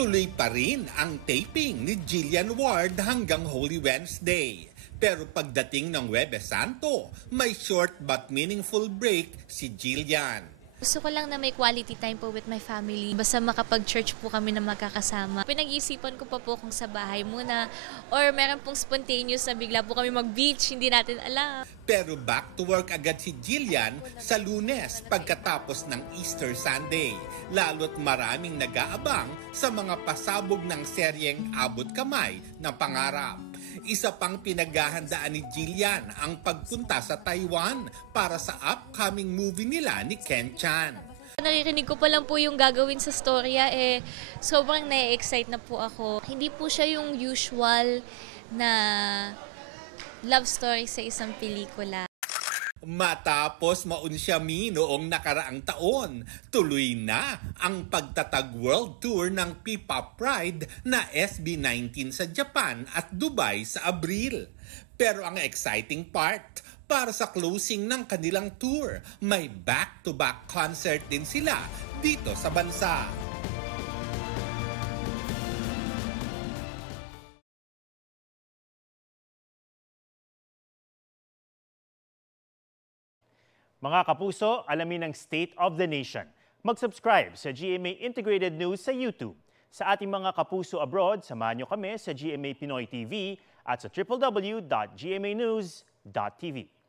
Tuloy pa rin ang taping ni Jillian Ward hanggang Holy Wednesday. Pero pagdating ng Huwebes Santo, may short but meaningful break si Jillian. Gusto ko lang na may quality time po with my family. Basta makapag-church po kami na magkakasama. Pinag-iisipan ko pa po kung sa bahay muna or meron pong spontaneous na bigla po kami mag-beach, hindi natin alam. Pero back to work agad si Jillian sa Lunes pagkatapos ng Easter Sunday. Lalo't maraming nag-aabang sa mga pasabog ng seryeng Abot Kamay ng Pangarap. Isa pang pinaghahandaan ni Jillian ang pagpunta sa Taiwan para sa upcoming movie nila ni Ken Chan. Naririnig ko pa lang po yung gagawin sa storya, sobrang na-excite na po ako. Hindi po siya yung usual na love story sa isang pelikula. Matapos maunsyami noong nakaraang taon, tuloy na ang pagtatag world tour ng P-Pop Pride na SB19 sa Japan at Dubai sa Abril. Pero ang exciting part, para sa closing ng kanilang tour, may back-to-back concert din sila dito sa bansa. Mga kapuso, alamin ang State of the Nation. Mag-subscribe sa GMA Integrated News sa YouTube. Sa ating mga kapuso abroad, samahan niyo kami sa GMA Pinoy TV at sa www.gmanews.tv.